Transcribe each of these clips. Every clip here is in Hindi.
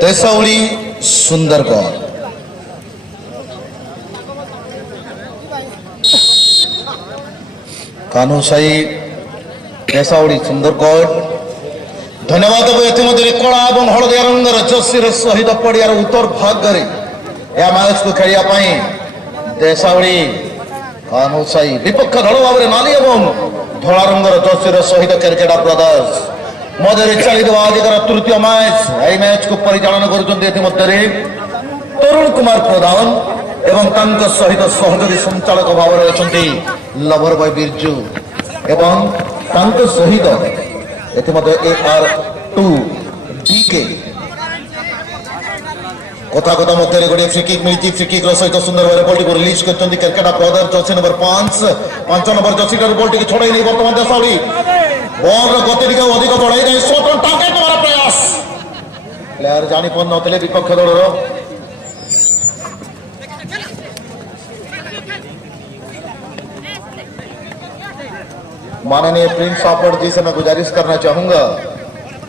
देसावली सुंदरगढ़ कानूसाई देसावली सुंदरगढ़ धन्यवाद कला और हलदिया रंगर जर्सीर सहित पड़ियार उत्तर भाग या मैच को खेल देसावली कानूसाई विपक्ष दल भाव में नाली और धला रंगर जर्सीर सहित केरकेटा ब्रदर्स मध्य चलता आजिकार तृतीय मैच यही मैच को परिचालन कर तरुण कुमार प्रधान एवं सहित सहयोगी संचालक भाव में अच्छा लवर बॉय बिरजू एवं सहित AR2 DK कथा कथा मध्य गोटे फ्रिकिक मिली फ्रिकिक सहित सुंदर भाव बॉल को रिलीज कर Kerketta brother jersey number 5 number jersey ball टी छड़ाई नहीं बर्तमान देसावली बॉल गति अधिक बढ़ाई नहीं शॉट ऑन टारगेट हमारा प्रयास प्लेयर जानी पारे विपक्ष दल माननीय प्रिंस सापड़ जी से मैं गुजारिश करना चाहूंगा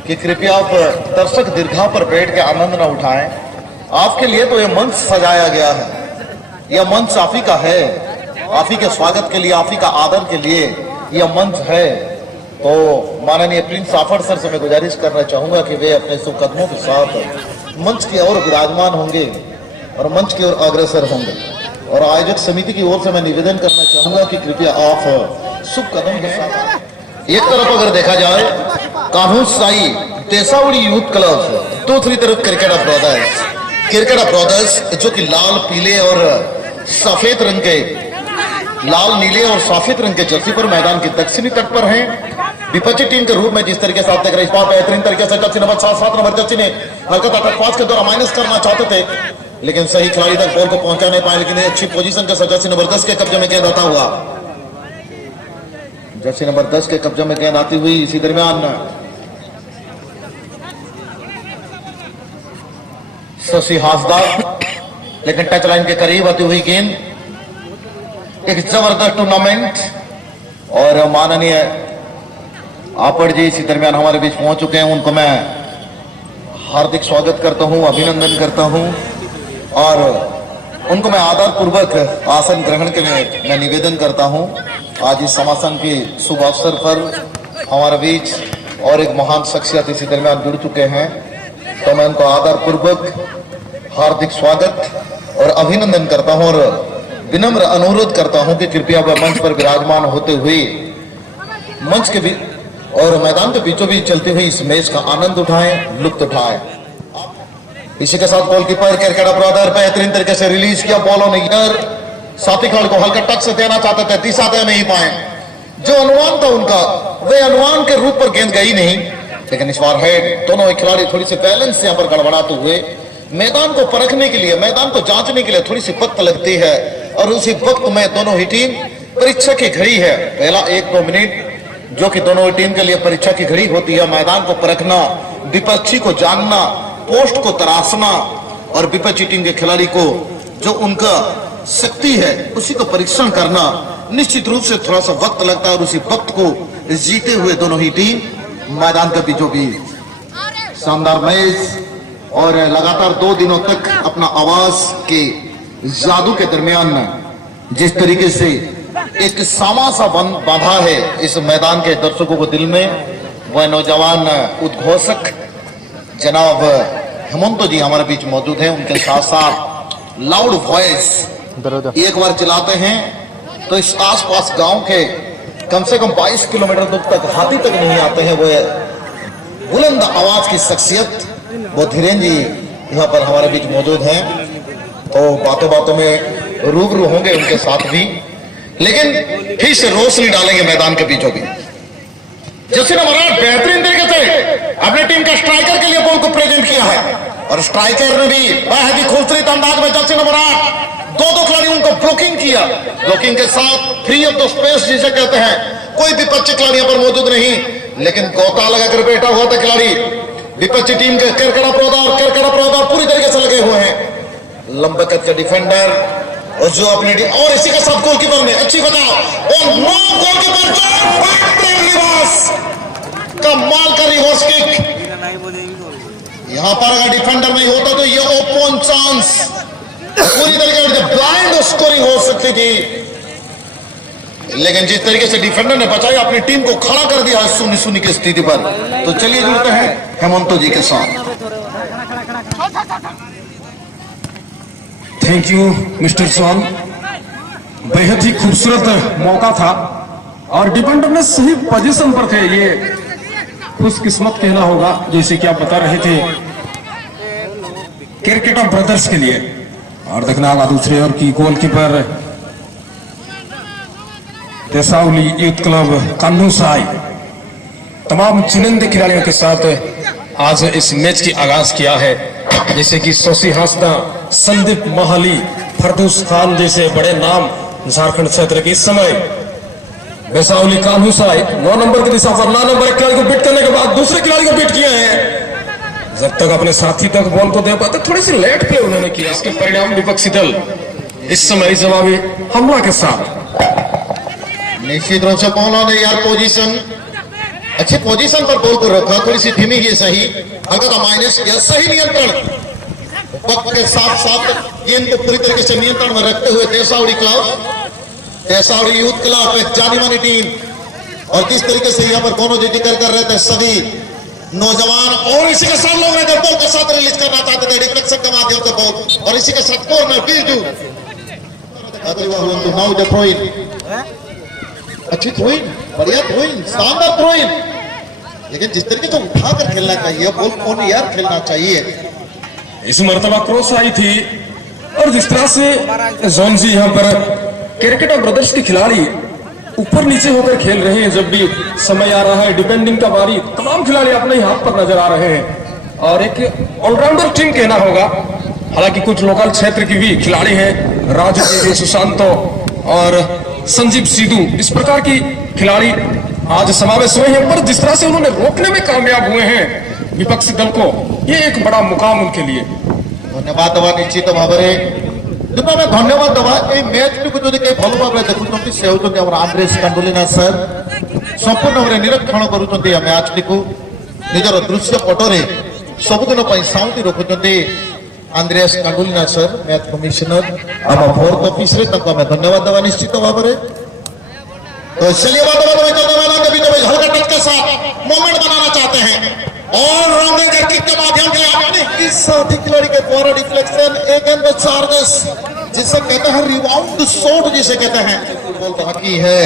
कि कृपया आप दर्शक दीर्घा पर बैठ के आनंद न उठाएं। आपके लिए तो यह मंच सजाया गया है, यह मंच आप ही का है, आप ही के स्वागत के लिए, आप ही का आदर के लिए यह मंच है। तो माननीय प्रिंस साफड़ सर से मैं गुजारिश करना चाहूंगा कि वे अपने शुभ कदमों के साथ मंच की ओर विराजमान होंगे और मंच की ओर अग्रसर होंगे। और आयोजक समिति की ओर से मैं निवेदन करना चाहूंगा कि कृपया आप शुभ कदम के साथ एक तरफ अगर देखा जाए कानूसाई देसावली यूथ क्लब, दूसरी तरफ केरकेटा ब्रदर्स जो कि लाल पीले और सफेद रंग के लाल नीले और सफेद रंग के जर्सी पर मैदान के दक्षिणी तट पर हैं। विपक्षी टीम के रूप में जिस तरीके से आप देख रहे हैं बेहतरीन तरीके से जर्सी नंबर 7 नंबर जर्सी ने हल्का तक 5 के द्वारा माइनस करना चाहते थे, लेकिन सही खिलाड़ी तक बॉल को पहुंचा नहीं पाए। लेकिन अच्छी पोजीशन के साथ जर्सी नंबर 10 के कब्जे में गेंद आता हुआ, जर्सी नंबर 10 के कब्जे में गेंद आती हुई इसी दरमियान शशि हासदार, लेकिन टच लाइन के करीब आती हुई गेंद। एक जबरदस्त टूर्नामेंट और माननीय आपड़ जी इसी दरमियान हमारे बीच पहुंच चुके हैं, उनको मैं हार्दिक स्वागत करता हूं, अभिनंदन करता हूं और उनको मैं आदर पूर्वक आसन ग्रहण के मैं निवेदन करता हूं। आज इस समासन के शुभ अवसर पर हमारे बीच और एक महान शख्सियत इसी दरमियान जुड़ चुके हैं, तो मैं उनको आदर पूर्वक हार्दिक स्वागत और अभिनंदन करता हूं और विनम्र अनुरोध करता हूं कि कृपया वह मंच पर विराजमान होते हुए मंच के भी और मैदान के बीचों बीच चलते हुए इस मैच का आनंद उठाएं, लुत्फ उठाएं। इसी के साथ गोलकीपर केरकेटा ब्रदर बेहतरीन तरीके से रिलीज किया बॉल ऑन ईयर, साथी खिलाड़ी को हल्का टच से देना चाहते थे, दिशा दे नहीं पाए। जो अनुमान था उनका वे अनुमान के रूप पर गेंद गई नहीं, लेकिन इस बार हेड दोनों खिलाड़ी थोड़ी सी बैलेंस यहाँ पर गड़बड़ाते हुए मैदान को परखने के लिए, मैदान को जांचने के लिए थोड़ी सी वक्त लगती है और उसी वक्त में दोनों ही टीम परीक्षा की घड़ी है। पहला 1-2 मिनट जो कि दोनों ही टीम के लिए परीक्षा की घड़ी होती है, मैदान को परखना, विपक्षी को जानना, पोस्ट को तराशना और विपक्षी टीम के खिलाड़ी को जो उनका शक्ति है उसी को परीक्षण करना। निश्चित रूप से थोड़ा सा वक्त लगता है और उसी वक्त को जीते हुए दोनों ही टीम मैदान के बीचों बीच शानदार मैच और लगातार 2 दिनों तक अपना आवाज के जादू के दरमियान जिस तरीके से एक सामा सा बांधा है इस मैदान के दर्शकों को दिल में, वह नौजवान उद्घोषक जनाब हेमंतो जी हमारे बीच मौजूद हैं। उनके साथ साथ लाउड वॉइस एक बार चलाते हैं तो इस आसपास गांव के कम से कम 22 किलोमीटर दूर तक हाथी तक नहीं आते हैं। वो बुलंद आवाज की शख्सियत वो धीरेन्द्र जी यहाँ पर हमारे बीच मौजूद हैं, तो बातों बातों में रूबरू होंगे उनके साथ भी, लेकिन फिर से रोशनी डालेंगे मैदान के बीचों बीच। जर्सी नंबर 8 बेहतरीन तरीके से अपनी टीम के स्ट्राइकर के लिए बॉल को प्रेजेंट किया है और स्ट्राइकर ने भी बेहद ही खूबसूरत अंदाज में जर्सी नंबर 8 दो खिलाड़ियों को ब्लॉकिंग किया। ब्लॉकिंग के साथ फ्री ऑफ द स्पेस जिसे कहते हैं, कोई विपक्षी खिलाड़ी पर मौजूद नहीं, लेकिन गोता लगाकर बैठा हुआ था खिलाड़ी विपक्षी टीम के केरकेटा ब्रदर पूरी तरीके से लगे हुए हैं। लंबे कद का डिफेंडर और जो अपने और इसी के साथ गोलकीपर ने अच्छी बताओ और नो गोलकीपर रिवर्स कमाल का रिवर्स किक। यहां पर अगर डिफेंडर नहीं होता तो ये ओपन चांस पूरी तरीके से ब्लाइंड स्कोरिंग हो सकती थी, लेकिन जिस तरीके से डिफेंडर ने बचाया अपनी टीम को खड़ा कर दिया 0-0 की स्थिति पर। तो चलिए जुड़ते हैं हेमंतो जी के साथ। थैंक यू मिस्टर सोन, बेहद ही खूबसूरत मौका था और डिफेंडर ने सही पोजीशन पर थे। ये खुशकिस्मत कहना होगा, जैसे कि आप बता रहे थे क्रिकेटर ब्रदर्स के लिए। और देखना होगा दूसरे ओर की गोलकीपर तेसावली यूथ क्लब कान्हूसाई तमाम चुनिंदे खिलाड़ियों के साथ आज इस मैच की आगाज किया है, जैसे कि सोसी हासदा, संदीप महाली, फरदूस खान जैसे बड़े नाम झारखंड क्षेत्र के इस समय बेसावली कान्हूसाई 9 नंबर की दिशा पर 9 नंबर खिलाड़ी को बीट करने के बाद दूसरे खिलाड़ी को बीट किए हैं। जब तक अपने साथी तक बॉल को दे पाते थोड़ी सी लेट प्ले उन्होंने किया, इसके परिणाम विपक्षी दल इस समय जवाबी हमला के साथ। निश्चित रूप से पौला ने यार पोजीशन अच्छी पोजीशन पर बॉल को रखा, थोड़ी सी धीमी ही सही, हल्का माइनस किया, सही नियंत्रण वक्त के साथ साथ गेंद को पूरी तरीके से नियंत्रण में रखते हुए तेसावड़ी यूथ क्लब एक जानी मानी टीम। और किस तरीके से यहाँ पर दोनों जो जिक्र कर रहे थे सभी नौजवान और इसी के साथ लोग बॉल के साथ रिलीज करना चाहते थे डिफ्लेक्शन के माध्यम से बॉल और इसी के साथ कॉर्नर बीरजू अच्छी थ्रोइंग, बढ़िया थ्रोइंग, शानदार थ्रोइंग, लेकिन जिस तरीके से उठाकर खेलना चाहिए बॉल कौन यार खेलना चाहिए। इस मर्तबा क्रॉस आई थी और जिस तरह से जोन जी यहाँ पर क्रिकेटर ब्रदर्स के खिलाड़ी ऊपर नीचे होकर खेल रहे हैं, जब भी समय आ रहा है डिफेंडिंग का बारी तमाम खिलाड़ी अपने हाथ पर नजर आ रहे हैं और एक ऑलराउंडर टीम कहना होगा। हालांकि कुछ लोकल क्षेत्र की भी खिलाड़ी हैं, राजू सुशांतो और संजीव सिद्धू, इस प्रकार की खिलाड़ी आज समावेश हुए हैं। पर जिस तरह से उन्होंने रोकने में कामयाब हुए हैं विपक्षी दल को, ये एक बड़ा मुकाम उनके लिए। धन्यवाद दवा निश्चित भाव में धन्यवाद दवा मैच को जो भल भाव देखुं से होती आंद्रेस कांडुलिना सर संपूर्ण भाव निरीक्षण करुँच मैच टी निजर दृश्य पटरे सबुदिन साउंटी रखुंट आंद्रेस कांडुलिना सर मैच कमिश्नर आम 4th ऑफिस धन्यवाद दवा निश्चित भाव में। तो चलिए हल्का टच के साथ मोमेंट बनाना चाहते हैं और राउंडिंग किक के माध्यम से अपने ही साथी खिलाड़ी के द्वारा डिफ्लेक्शन एक एंड चार्जेस जिसे कहते हैं रिबाउंड शॉट जिसे कहते हैं फुटबॉल तो हकी है।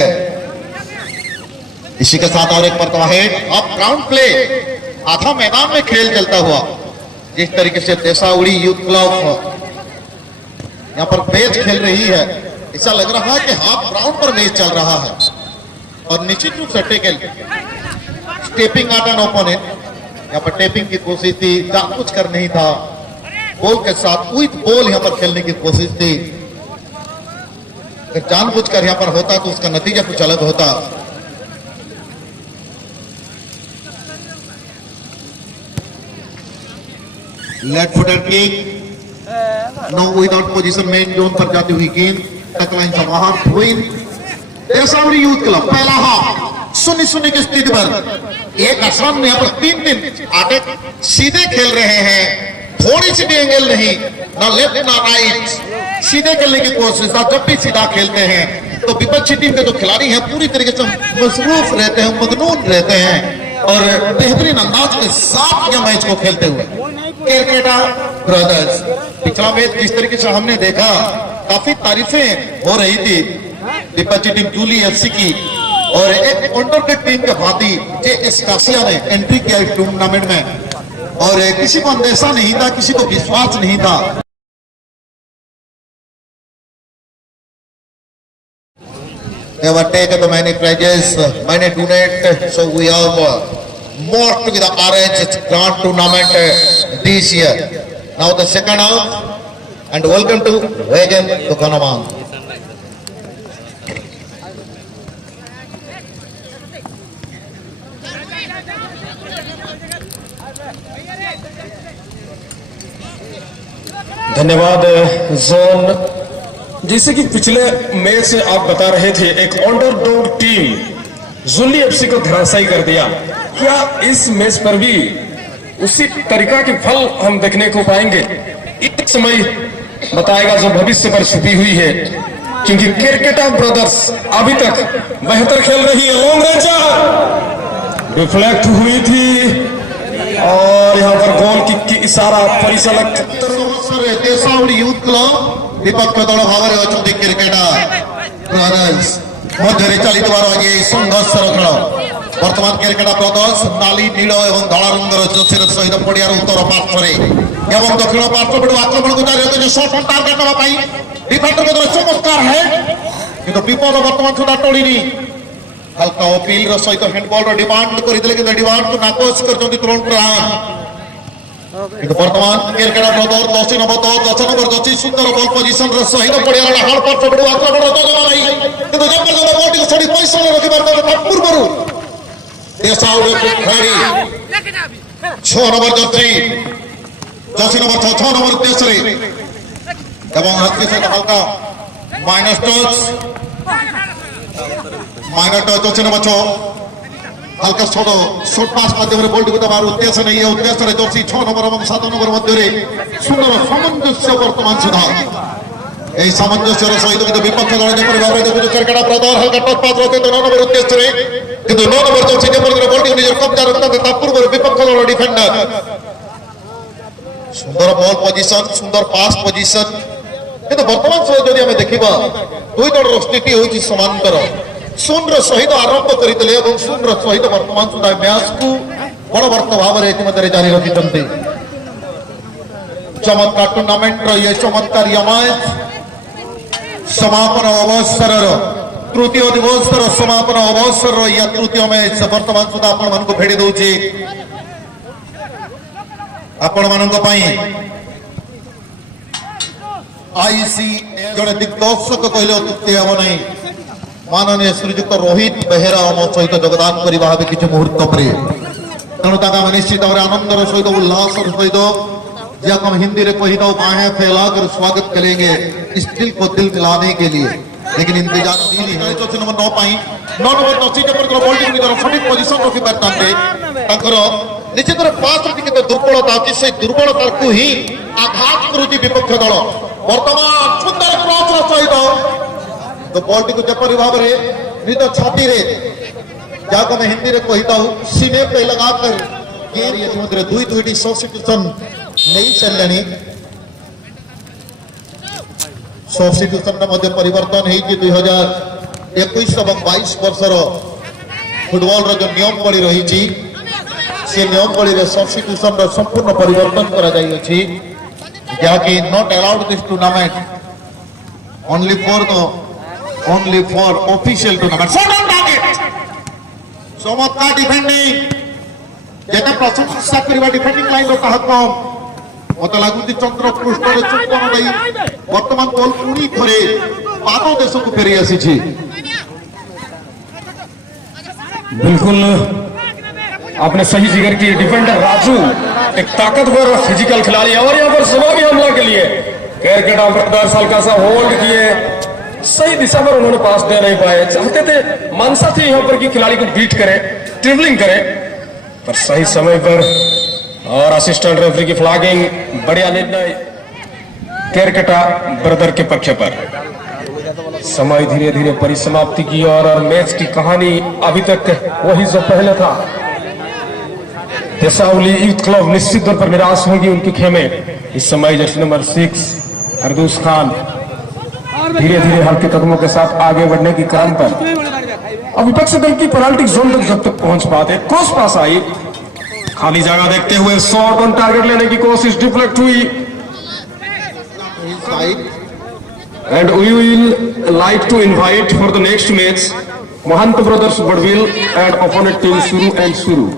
इसी के साथ और एक मरतबा हेड अब ग्राउंड प्ले आधा मैदान में खेल चलता हुआ जिस तरीके से तेसावड़ी यूथ क्लब यहाँ पर मैच खेल रही है, ऐसा लग रहा है कि हाफ ग्राउंड पर मैच चल रहा है और निश्चित रूप से tackle stepping out an opponent यहाँ पर टेपिंग की कोशिश थी, जानबूझ कर नहीं था, बॉल के साथ विथ बॉल यहाँ पर खेलने की कोशिश थी। अगर जानबूझकर यहाँ पर होता तो उसका नतीजा कुछ अलग होता। Left footer kick no without position main zone पर जाती हुई गेंद टच लाइन से बाहर थ्रोइन तेसावड़ी यूथ क्लब पहला हाफ 0-0 की स्थिति पर एक असम यहाँ पर 3 दिन आगे सीधे खेल रहे हैं, थोड़ी सी भी एंगल नहीं, ना लेफ्ट ना राइट, सीधे खेलने की कोशिश। जब भी सीधा खेलते हैं तो विपक्षी टीम के जो खिलाड़ी हैं पूरी तरीके से मसरूफ रहते हैं, मगनून रहते हैं और बेहतरीन अंदाज के साथ यह मैच को खेलते हुए क्रिकेटर ब्रदर्स। पिछला मैच जिस तरीके से हमने देखा काफी तारीफें हो रही थी विपक्षी टीम जूली एफसी की और एक अंडर के टीम के भांति जेएस कासिया ने एंट्री किया इस टूर्नामेंट में और किसी को अंदेशा नहीं था, किसी को विश्वास नहीं था। They were taken the many prizes, many donate, so we have more to be the orange grand tournament this year. Now the second half and welcome to Wagan Dukanaman. धन्यवाद जोन। जैसे कि पिछले मैच आप बता रहे थे, एक अंडरडॉग टीम जुल्ली एफसी को धराशायी कर दिया। क्या इस मैच पर भी उसी तरीका के फल हम देखने को पाएंगे? एक समय बताएगा जो भविष्य पर छुपी हुई है, क्योंकि क्रिकेटा ब्रदर्स अभी तक बेहतर खेल रही है। लॉन्ग रेंजर रिफ्लेक्ट हुई थी और यहाँ पर गोल किक की इशारा परिचालक देशावली यूथ क्लब विपक्ष दल भाव में क्रिकेटा ब्रदर्स मध्य चलित संघर्ष खेल। बर्तमान क्रिकेटा ब्रदर्स नाली नील और धला रंगर जोशीर सहित पड़ियार उत्तर पार्श्वे एवं दक्षिण पार्श्व पटु आक्रमण को जारी रखते शॉट ऑन टारगेट नापी डिफेंडर को चमत्कार है किंतु विपद बर्तमान सुधा टोली हल्का अपील सहित हैंडबॉल डिमांड करते कि डिमांड को नाकोच कर तुरंत बर्तमान क्रिकेटा ब्रदर 10 नंबर जची सुंदर बॉल पोजिशन सहित पड़ियार हाल पार्श्व पटु आक्रमण किंतु जबरदस्त बॉल को छड़ी पैसा रखिबार पूर्व देशावली खेली 6 नंबर जर्सी 10 नंबर 6 नंबर तेसरे एवं हाथ सहित हल्का माइनस टच 10 नंबर 6 हल्का शॉर्ट पास माध्यम बॉल टी दबार उद्देश्य नहीं है। उद्देश्य जर्सी 6 नंबर और 7 नंबर मध्य सुंदर सामंजस्य बर्तमान सुधा यही सामंजस्य सहित किंतु विपक्ष दल जपरी भाव देखो क्रिकेटा ब्रदर हल्का टच पास रखते 9 नंबर उद्देश्य किंतु 9 नंबर जर्सी जबरदस्त बॉल टी निज कब्जा रखता पूर्व विपक्ष दल डिफेंडर सुंदर बॉल पोजिशन सुंदर पास पोजिशन किंतु वर्तमान समय जदि आम देखा दुई दल स्थिति होगी समांतर शून्य सहित आरंभ करते शून्य सहित वर्तमान सुधा मैच को बड़वर्त भाव में जारी रखी चमत्कार टूर्नामेंट ये चमत्कार मैच समापन अवसर तृतीय दिवस समापन अवसर या तृतीय मैच वर्तमान सुधा आपण को भेड़ी दौचे आपण आईसी जड़े दिग्दर्शक कहले अत्युक्ति हम नहीं माननीय श्रीजुक्त रोहित बेहेरा आम सहित योगदान करवा किसी मुहूर्त तेणु निश्चित भाव आनंदर सहित उल्लास सहित जब हम हिंदी में कही दो बाहें फैलाकर स्वागत करेंगे इस दिल को दिल मिलाने के लिए लेकिन इंतजार है 9 नंबर 9 नंबर सठिक पोजिशन रखी पारते निश्चित पास टिके दुर्बलता अच्छी से दुर्बलता को ही आघात करुच्ची विपक्ष दल वर्तमान सुंदर क्रॉस सहित तो बॉल टी को जपरी भाव में निज छाती रे जहाँ मैं हिंदी में कहता हूँ सीने पे लगाकर दुई दुईटी सब्स्टिट्यूशन नहीं चलनी सब्स्टिट्यूशन परिवर्तन है 2021 और 22 वर्षर फुटबॉल जो नियम बड़ी रही से नियम बड़ी सब्स्टिट्यूशन संपूर्ण परिवर्तन करा not allowed this tournament only for official tournament shot on target चमत्कार डिफेंडिंग जेटा प्रशंसा करबा डिफेंडिंग लाइन रो कम मत लागुती चंद्र पृष्ठ रे चुंबन नहीं वर्तमान बॉल पुनी थरे पादो देश को फेरी आसी छी बिल्कुल आपने सही जिक्र की। डिफेंडर राजू एक ताकतवर फिजिकल खिलाड़ी और यहाँ पर जवाबी हमला के लिए क्रिकेटा ब्रदर्स हल्का सा होल्ड किए सही दिशा पर उन्होंने पास दे नहीं पाए। चाहते थे मनसा थी यहाँ पर कि खिलाड़ी को बीट करे ट्रिबलिंग करे पर सही समय पर और असिस्टेंट रेफरी की फ्लैगिंग बढ़िया निर्णय क्रिकेटा ब्रदर के पक्ष पर। समय धीरे धीरे परिसमाप्ति की और मैच की कहानी अभी तक वही जो पहले था। देशावली यूथ क्लब निश्चित तौर पर निराश होगी उनके खेमे। इस समय जर्सी नंबर 6 हरदूस खान धीरे धीरे हल्के कदमों के साथ आगे बढ़ने की क्रम पर अब विपक्ष दल की पेनाल्टी जोन तक जब तक पहुंच पाते क्रॉस पास आई खाली जगह देखते हुए शॉट ऑन टारगेट लेने की कोशिश डिफ्लेक्ट हुई and we will like to invite for the next match Mahant brothers Badwil and opponent team शुरू एंड शुरू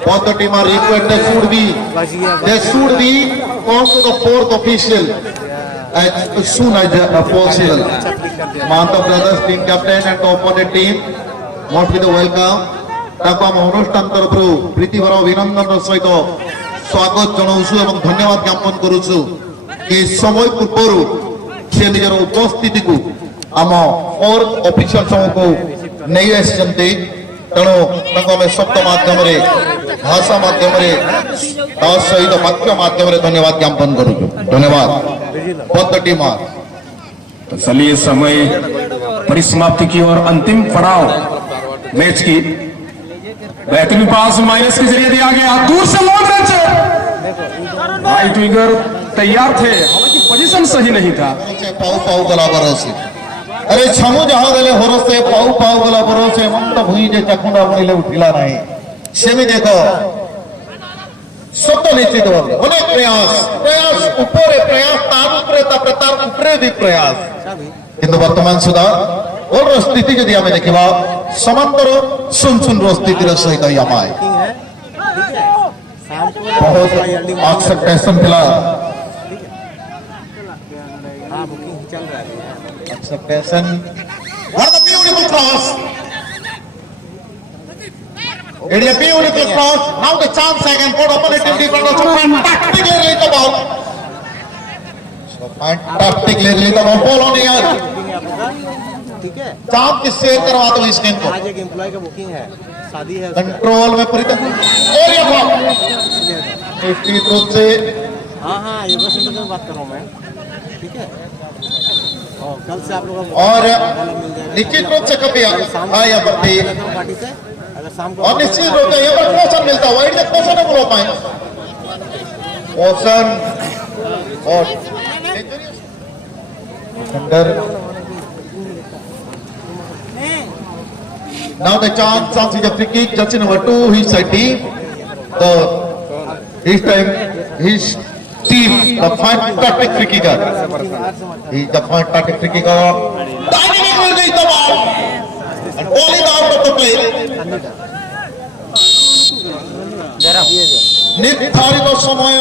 both the team are required they should be come to the fourth official as soon as possible. Mahanta brothers team captain and the opponent team must be the welcome. ताको हम अनुष्ठान तरफरु प्रीति भर अभिनंदन सहित स्वागत जनाऊछु एवं धन्यवाद ज्ञापन करूछु। कि समय पूर्व से निजर उपस्थिति को आम फोर्थ ऑफिशियल को नहीं आसते तेणु आम शब्द माध्यम भाषा माध्यम सहित वाक्य माध्यम धन्यवाद ज्ञापन करूँ। धन्यवाद बोथ टीम। तो चलिए समय परिसमाप्ति की और अंतिम पड़ाव मैच की। बेहतरीन पास माइनस के जरिए दिया गया, दूर से लॉन्ग रेंज, राइट विंगर तैयार थे, हालांकि पोजीशन सही नहीं था। पाऊ पाऊ गला भरोसे अरे छमु जहाँ गले भरोसे पाऊ पाऊ गला भरोसे मन तो हुई जे चकुंडा बनिले उठिला नहीं सेमी देखो सत्य निश्चित भाव अनेक प्रयास प्रयास ऊपर प्रयास तार ऊपर तापर तार ऊपर भी प्रयास किंतु वर्तमान सुधा और स्थिति यदि आम देखा समांतर सुन सुन स्थिति सहित आमाय बहुत एक्सेप्टेशन थिला acceptation what a beautiful cross it is a beautiful cross now the chance again for opponent in front of fantastic release the ball so fantastic release the ball on here ठीक है चाप किससे करवा दो इस गेम को आज एक एम्प्लॉय का बुकिंग है शादी है कंट्रोल में पूरी तरह और ये बॉल निश्चित रूप से हाँ योगा सेंटर में बात कर रहा हूँ मैं ठीक है और कल से आप लोग और निश्चित रूप से कभी हाँ यहाँ पर भी पार्टी से अगर शाम को और निश्चित रूप से यहाँ पर पोषण मिलता है वाइड तक पोषण नहीं बोल पाए पोषण और अंदर now the chance is a free kick just number 2 his side team the this time his team the fantastic free kicker he the fantastic free kicker dynamic will be the ball and ball is out of the play निर्धारित समय